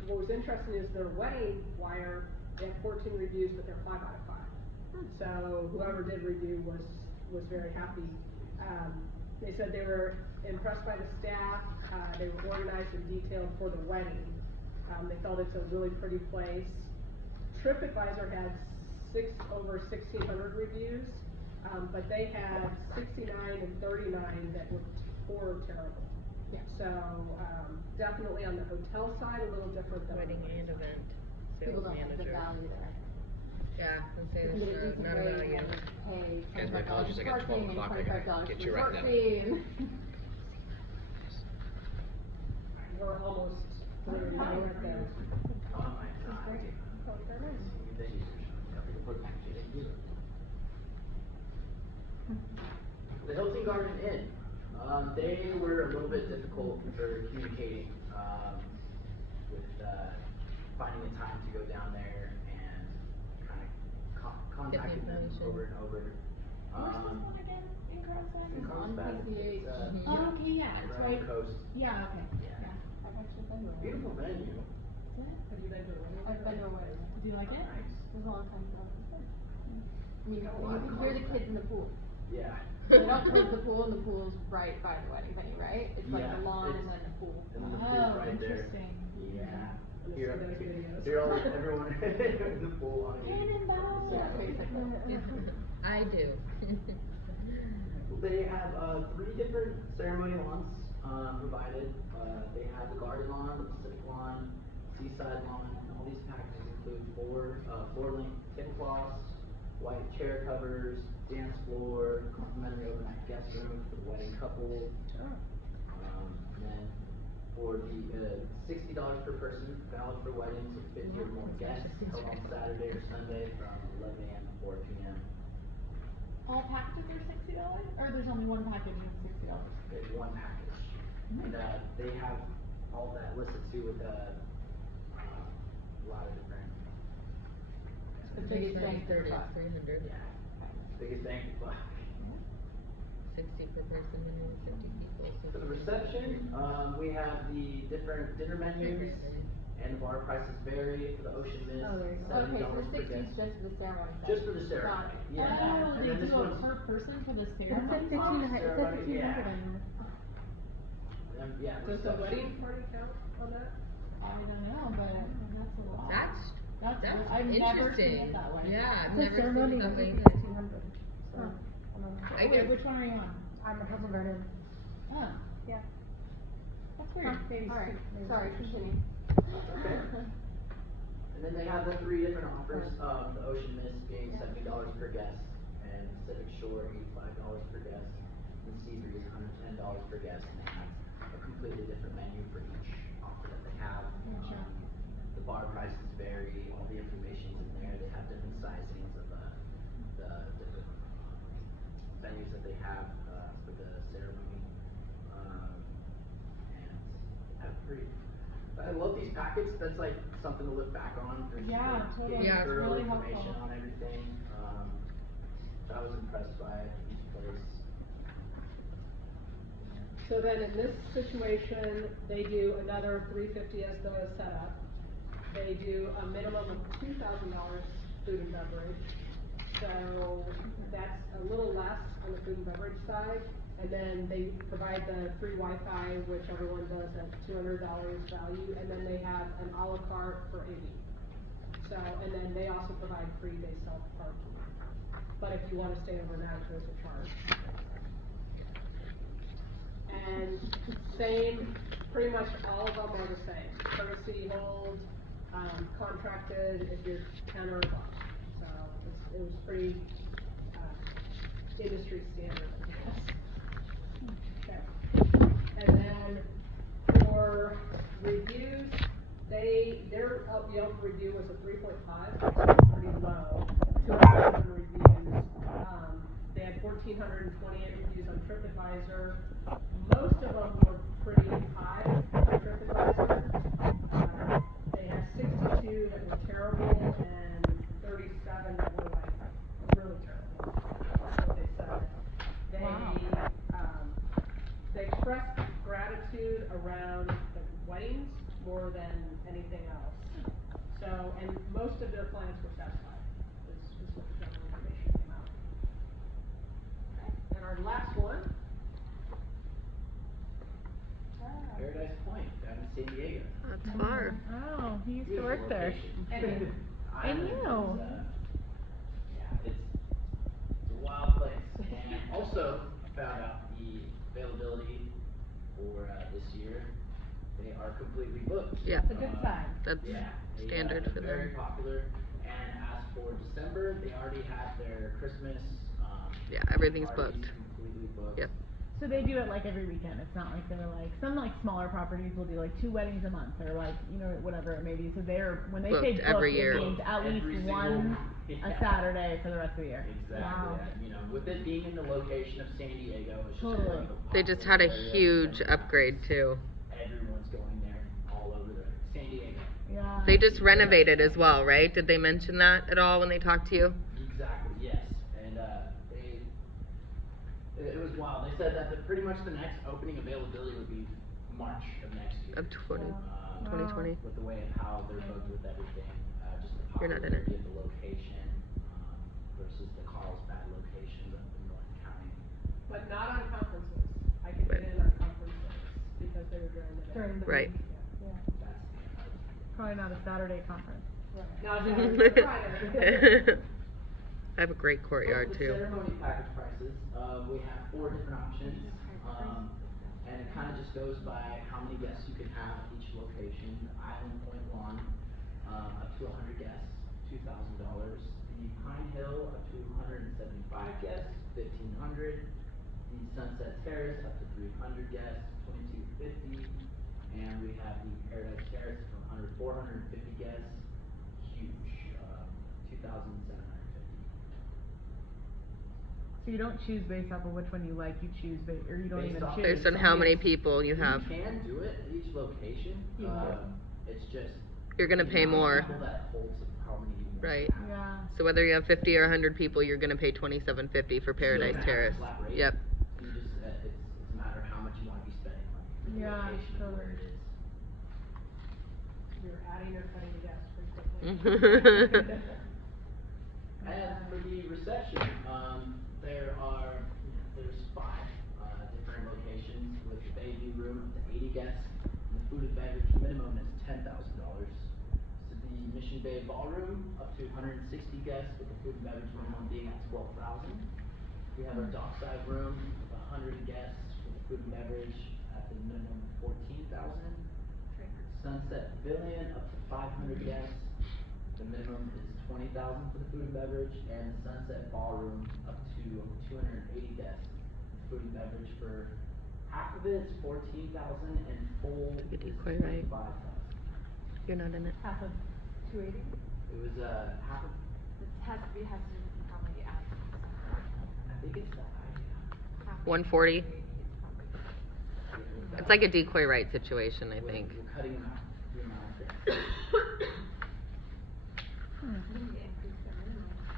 what was interesting is their wedding wire, they had 14 reviews, but they're 5 out of 5. So whoever did review was very happy. They said they were impressed by the staff, they were organized and detailed for the wedding. They felt it's a really pretty place. TripAdvisor had over 1,600 reviews, but they had 69 and 39 that were poor or terrible. Yeah. So, definitely on the hotel side, a little different than. Wedding and event, People sales don't have the manager. value there. Yeah, and say You can get a there's decent not a rate value. and pay Guys, my $25 apologies, I got 12 parking and o'clock, I gotta $25 get for you right resort now. fee and. We're almost through, you know, at the. The Hilton Garden Inn, they were a little bit difficult for communicating, with, finding a time to go down there and kind of contacting them information. over and over. Where's this one again in Carlsbad? In Carlsbad, On it's, PCH. Oh, okay, yeah, it's right on right, the coast. yeah, okay, Yeah. yeah. I've actually been to a wedding. Beautiful venue. Have you been to a wedding? I've been to a wedding. Do you like it? Nice. It was a long time ago. I mean, Got a you lot of can hear the contact. kids in the pool. Yeah. They don't close the pool, and the pool's right by the wedding venue, right? It's like Yeah, the lawn and it's- then the pool. And then the pool's Oh, right there. interesting. Yeah. Let's Hear, see those videos. hear all, everyone in the pool on a game. Yeah, basically. I do. They have, 3 different ceremony lawns, provided. They have the garden lawn, the Pacific lawn, seaside lawn, and all these packages include floor-length tablecloths, white chair covers, dance floor, complimentary overnight guest room for the wedding couple. And then for the, $60 per person, valid for weddings with 50 or more guests, held on Saturday or Sunday from 11 a.m. to 4 p.m. All packages are $60, or there's only one package that's $60? There's one package. And, they have all that listed too with, a lot of different. The biggest bang for the 30, buck. 300. Yeah. Biggest bang for buck. 60 per person, minimum 50 people. For the reception, we have the different dinner menus, and the bar prices vary. For the Ocean Mist, Oh, there you go. Okay, so $70 the per 60 guest. is just for the ceremony side. Just for the ceremony, Got it. yeah. Oh, And they then this do it one's- per person for the It ceremony? said 1,500, it said Ceremony, yeah. 1,500 on Yeah, Does the reception. wedding party count on that? I don't know, but that's a lot. That's I've never seen interesting. it that way. Yeah, I've The never seen ceremony it that was way. 1,500, so, Huh. I don't know. I Wait, get- which one are you on? I'm a Hilton Garden. Oh, Yeah. that's weird. Alright, sorry, continue. Okay. And then they have the 3 different offers, the Ocean Mist being $70 per guest, and Pacific Shore $85 per guest, and Sea Breeze $110 per guest, and they have a completely different menu for each offer that they have. Gotcha. The bar prices vary, all the information's in there, they have different sizings of the different venues that they have, for the ceremony. And have pretty, I love these packets, that's like something to look back on. There's Yeah, like totally. getting Yeah, it's thorough really information helpful. on everything, I was impressed by each place. So then in this situation, they do another $350 as the setup. They do a minimum of $2,000 food and beverage. So that's a little less on the food and beverage side. And then they provide the free Wi-Fi, which everyone does at $200 value. And then they have an a la carte for $80. So, and then they also provide free day self-parking. But if you wanna stay overnight, there's a charge. And same, pretty much all of them are the same. Courtesy hold, contracted if you're 10 or above. So it was pretty, industry standard, I guess. Okay. And then for reviews, their Yelp review was a 3.5, which is pretty low. 200 reviews. They had 1,428 reviews on TripAdvisor. Most of them were pretty high on TripAdvisor. They had 62 that were terrible and 37 that were like really terrible. That's what they said. They expressed gratitude around the weddings more than anything else. So, and most of their clients were satisfied, is what the general information came out. And our last one. Paradise Point, down in San Diego. That's far. Oh, he used to Beautiful work there. location. I Island knew. is, yeah, it's a wild place. And also found out the availability for this year. They are completely booked. Yeah. That's a good sign. That's Yeah, they, standard for they're very them. popular. And as for December, they already have their Christmas. Yeah, everything's parties booked. Completely booked. Yep. So they do it like every weekend. It's not like they're like, some like smaller properties will do like 2 weddings a month or like, you know, whatever it may be. So they're, when they say Booked booked, every year. it means at Every least single- one a yeah. Saturday for the rest of the year. Exactly. Wow. You know, with it being in the location of San Diego, it's just Totally. one of the They just had a popular areas huge that upgrade too. Everyone's going there, all over the San Diego. Yeah. They just renovated as well, right? Did they mention that at all when they talked to you? Exactly, yes. And it was wild. They said that pretty much the next opening availability would be March of next year. Of 2020. With the way of how they're booked with everything, just the You're not in it. popularity of the location versus the Carlsbad locations up in North County. But not on conferences. I could get in on conferences because they were during the day. During the Right. week. Yeah. That's Probably not a Saturday conference. Now, Friday. I have a great courtyard the too. ceremony package prices, we have 4 different options, and it kind of just goes by how many guests you can have at each location. The Island Point Lawn, up to 100 guests, $2,000. The Pine Hill, up to 175 guests, $1,500. The Sunset Terrace, up to 300 guests, $2,250. And we have the Paradise Terrace from 450 guests, huge, $2,750. So you don't choose based off of which one you like, you choose or you don't Based even off- choose. Based on how many people you have. You can do it at each location, it's just. You're gonna the pay amount of more. people that holds how many you want Right. to have. Yeah. So whether you have 50 or 100 people, you're gonna pay $2,750 for Paradise Still gonna have a Terrace. flat rate. Yep. You just, it's a matter of how much you wanna be spending on the Yeah, location of where totally. it is. You're adding or cutting guests pretty quickly. And for the reception, there's 5 different locations with the baby room up to 80 guests, and the food and beverage minimum is $10,000. So the Mission Bay Ballroom up to 160 guests, with the food and beverage minimum being at $12,000. We have our dockside room with 100 guests, with the food and beverage at the minimum of $14,000. Sunset Pavilion up to 500 guests. The minimum is $20,000 for the food and beverage, and the Sunset Ballroom up to 280 guests. Food and beverage for half of it is $14,000, and full You is did quite right. $25,000. You're not in it. Half of 280? It was half of, It has to probably add. I think it's that high. 140. Yeah, It's like a decoy right situation, I we're- think. We're cutting out the amount of guests.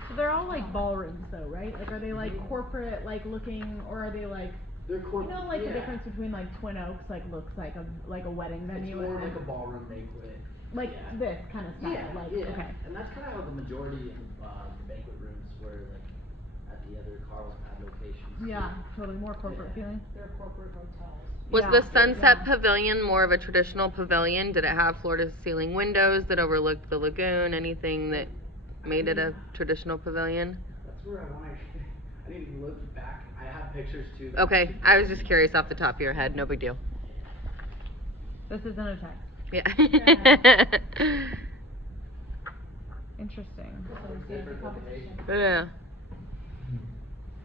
So they're all like ballrooms though, right? Like are they like corporate like looking, or are they like, They're you corporate. know, like yeah. the difference between like Twin Oaks like looks like a wedding It's venue more and like a ballroom banquet. like yeah. this kind of style, Yeah, like yeah. okay. And that's kind of how the majority of the banquet rooms were, like, at the other Carlsbad locations. Yeah, totally more corporate Yeah. feeling. They're corporate hotels. Was Yeah. the Sunset Yeah. Pavilion more of a traditional pavilion? Did it have floor-to-ceiling windows that overlooked the lagoon? Anything that made it a traditional pavilion? That's where I want to, I need to look back. I have pictures too. Okay, I was just curious off the top of your head. No big deal. This isn't a text. Yeah. Interesting. Yeah.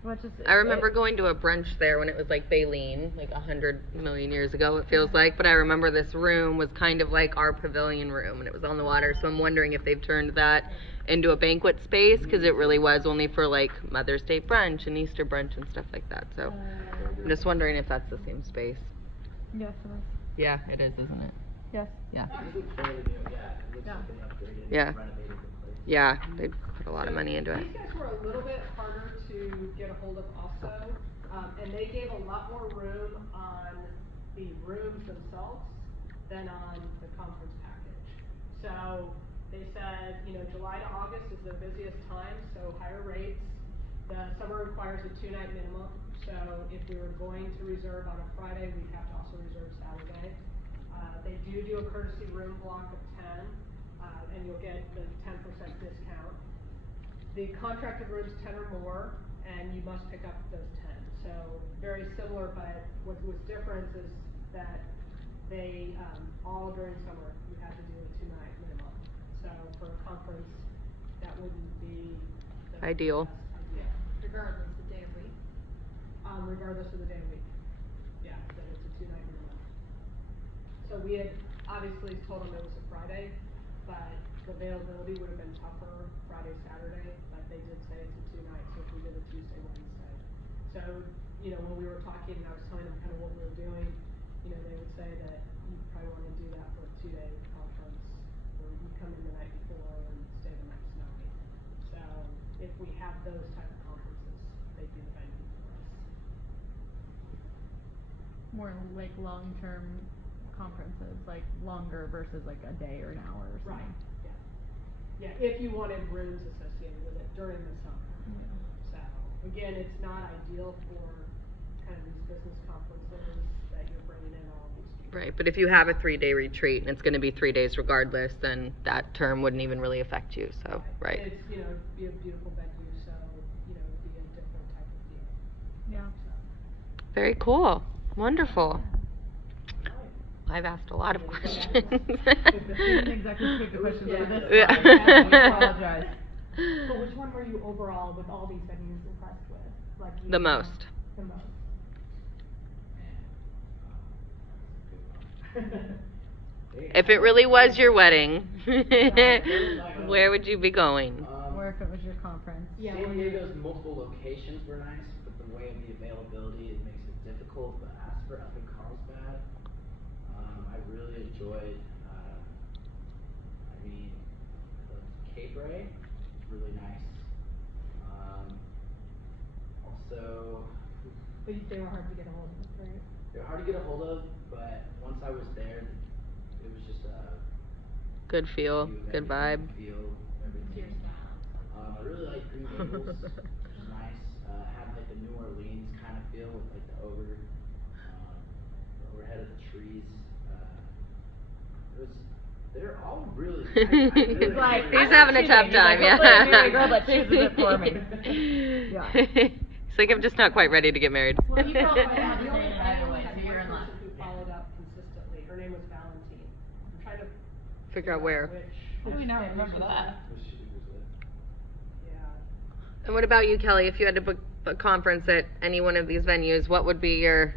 What just, I remember going to a brunch there when it was like Baleen, like 100 million years ago, it feels like. But I remember this room was kind of like our pavilion room, and it was on the water. So I'm wondering if they've turned that into a banquet space, because it really was only for like Mother's Day brunch and Easter brunch and stuff like that. So I'm just wondering if that's the same space. Yes, it is. Yeah, it is, isn't it? Yes. Yeah. It looks fairly new, yeah, it looks like they upgraded and Yeah. renovated the place. Yeah, they put a lot of money into it. These guys were a little bit harder to get a hold of also, and they gave a lot more room on the rooms themselves than on the conference package. So they said, July to August is their busiest time, so higher rates. The summer requires a 2-night minimum, so if we were going to reserve on a Friday, we'd have to also reserve Saturday. They do a courtesy room block of 10, and you'll get the 10% discount. The contracted rooms 10 or more, and you must pick up those 10. So very similar, but what was different is that they, all during summer, you had to do a 2-night minimum. So for a conference, that wouldn't be the Ideal. best idea. Regardless the day of week. Regardless of the day of week. Yeah, that it's a 2-night minimum. So we had obviously told them it was a Friday, but the availability would have been tougher Friday, Saturday, but they did say it's a 2-night, so if we did a Tuesday, Wednesday. So, when we were talking and I was telling them kind of what we were doing, they would say that you probably want to do that for a 2-day conference, where you come in the night before and stay the next night. So, if we have those type of conferences, they'd be the venue for us. More like long-term conferences, like longer versus like a day or an hour or something. Right, yeah. Yeah, if you wanted rooms associated with it during the summer. So, again, it's not ideal for kind of these business conferences that you're bringing in all these people. Right, but if you have a 3-day retreat and it's going to be 3 days regardless, then that term wouldn't even really affect you. So, right. And it's, be a beautiful venue, so, be a different type of deal. Yeah. So. Very cool. Wonderful. I've asked a lot of questions. We didn't exactly pick the questions for this Yeah. one. I apologize. But which one were you overall with all these venues impressed with? Like The most. The most. If it really was your wedding, where would you be going? Or if it was your conference. Yeah. San Diego's multiple locations were nice, but the way of the availability, it makes it difficult. But as for up in Carlsbad, I really enjoyed, Cape Ray, really nice. Also, But they were hard to get a hold of, right? they're hard to get a hold of, but once I was there, it was just a Good feel, view of good vibe. everything, feel, everything. I really like Green Gables, which is nice. Had like the New Orleans kind of feel with like the overhead of the trees. They're all really. He's like, He's having a tough time, yeah. Girl that chooses it for me. Yeah. It's like I'm just not quite ready to get married. Well, you don't quite have We the only same had anyway, so you're in one luck. person who followed up consistently. Her name was Valentine. I'm trying to Figure out where. How do we not remember that? Yeah. And what about you, Kelly? If you had to book a conference at any one of these venues, what would be your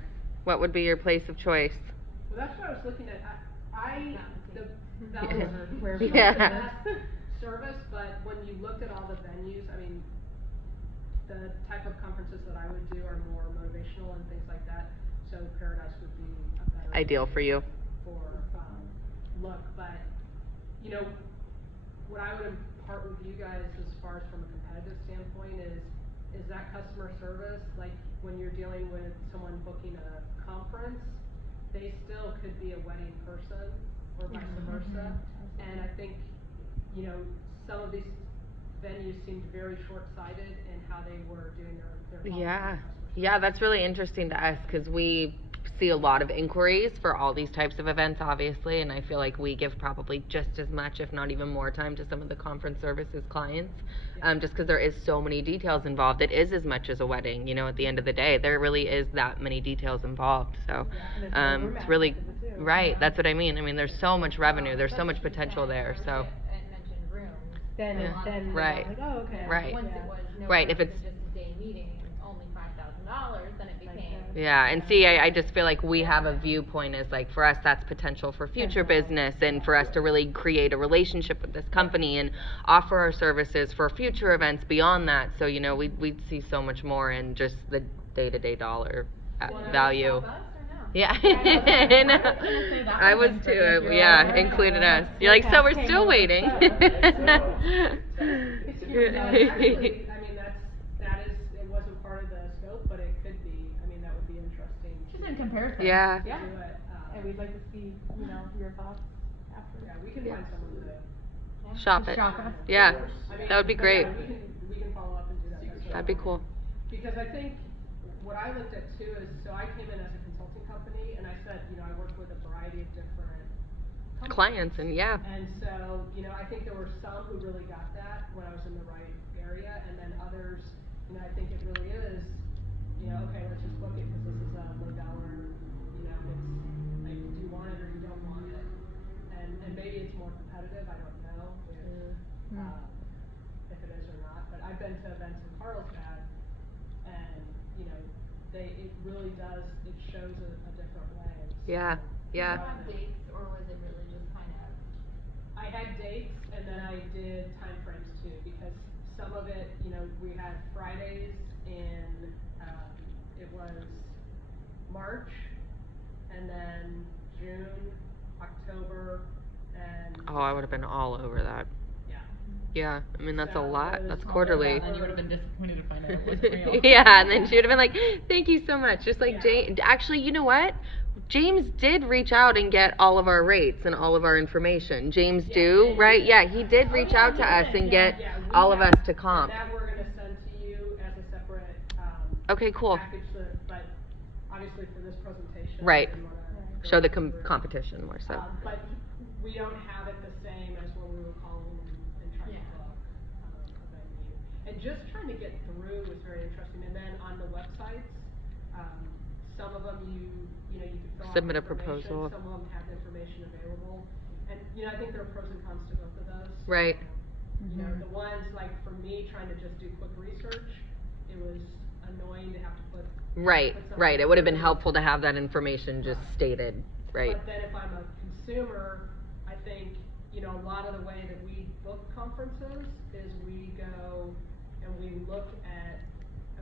place of choice? Well, that's what I was looking at. The Yeah. Valentine Yeah. service, but when you looked at all the venues, the type of conferences that I would do are more motivational and things like that. So Paradise would be a better Ideal for you. for look, but what I would impart with you guys as far as from a competitive standpoint is that customer service, like when you're dealing with someone booking a conference, they still could be a wedding person or vice versa. And I think, some of these venues seemed very short-sighted in how they were doing their Yeah. Yeah, that's really interesting to us because we see a lot of inquiries for all these types of events, obviously, and I feel like we give probably just as much, if not even more time to some of the conference services clients, just because there is so many details involved. It is as much as a wedding, at the end of the day. There really is that many details involved. So it's really, right, that's what I mean. There's so much revenue, there's so much potential there, so. And mentioned rooms, then, A lot of then, times. Right. like, oh, okay. Right. Once Yeah. it was no Right, more if than it's- just a day meeting and only $5,000, then it became. Yeah, and see, I just feel like we have a viewpoint as like, for us, that's potential for future business, and for us to really create a relationship with this company and offer our services for future events beyond that. So, you know, we'd see so much more in just the day-to-day dollar value. Us or no? Yeah. I was gonna say that I would've was been too, great if you're yeah, like, included "Oh, us. You're like, so we're Lakehouse still came waiting. over with Yeah, actually, I mean, it wasn't part of the scope, but it could be, I mean, that would be interesting. Just in comparison. Yeah. To Yeah. do it, And we'd like to see, you know, your thoughts after. yeah, we can find someone to. Shop Just it. shop us. Yeah, I mean, that would be but great. yeah, we can follow up and do that. That's That'd be no cool. problem. Because I think, what I looked at too is, so I came in as a consulting company, and I said, you know, I work with a variety of different companies. Clients, and yeah. And so, you know, I think there were some who really got that when I was in the right area, and then others, you know, I think it really is, you know, okay, let's just book it, cause this is a low dollar, you know, it's, like, do you want it or you don't want it? And maybe it's more competitive, I don't know if it is or not, but I've been to events in Carlsbad, and, you know, it really does, it shows a different way. Yeah, yeah. Did you have dates, or was it really just kind of? I had dates, and then I did time frames too, because some of it, you know, we had Fridays in, it was March, and then June, October, and. Oh, I would have been all over that. Yeah. Yeah, I mean, that's a So lot. it was That's all quarterly. about- Then you would have been disappointed to find out it wasn't real. Yeah, and then she would have been like, thank you so much. Just like Yeah. James, actually, you know what? James did reach out and get all of our rates and all of our information. James do, right? Yeah, he did reach out to us and get Yeah, we all of have- us to comp. That we're gonna send to you as a separate, Okay, cool. package, but obviously for this presentation. I Right. didn't wanna go Show the through. competition more so. But we don't have it the same as when we were calling and trying to Yeah. book, a venue. And just trying to get through was very interesting, and then on the websites, some of them you know, you could fill out Submit a information, proposal. some of them have information available, and, you know, I think there are pros and cons to both of those. Right. You know, Mhm. the ones, like, for me, trying to just do quick research, it was annoying to have to put. Right, put right. It would have been something helpful to have that information just Right. stated, right? But then if I'm a consumer, I think, you know, a lot of the way that we book conferences is we go and we look at,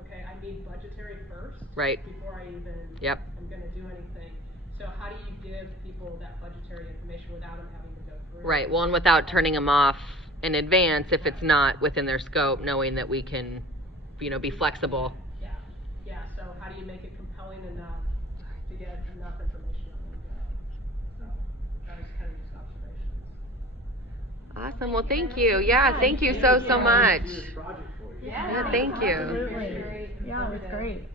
okay, I need budgetary first. Right. Before I even. Yep. I'm gonna do anything. So how do you give people that budgetary information without them having to go through? Right, well, and without turning them off in advance if it's not within their scope, knowing that we can, you know, be flexible. Yeah, so how do you make it compelling enough to get enough information on them to go? So, that was kind of just observations. Awesome, well, thank you. Yeah, thank you so much. Do this project for you. Yeah, thank you. Absolutely. Yeah, it was great.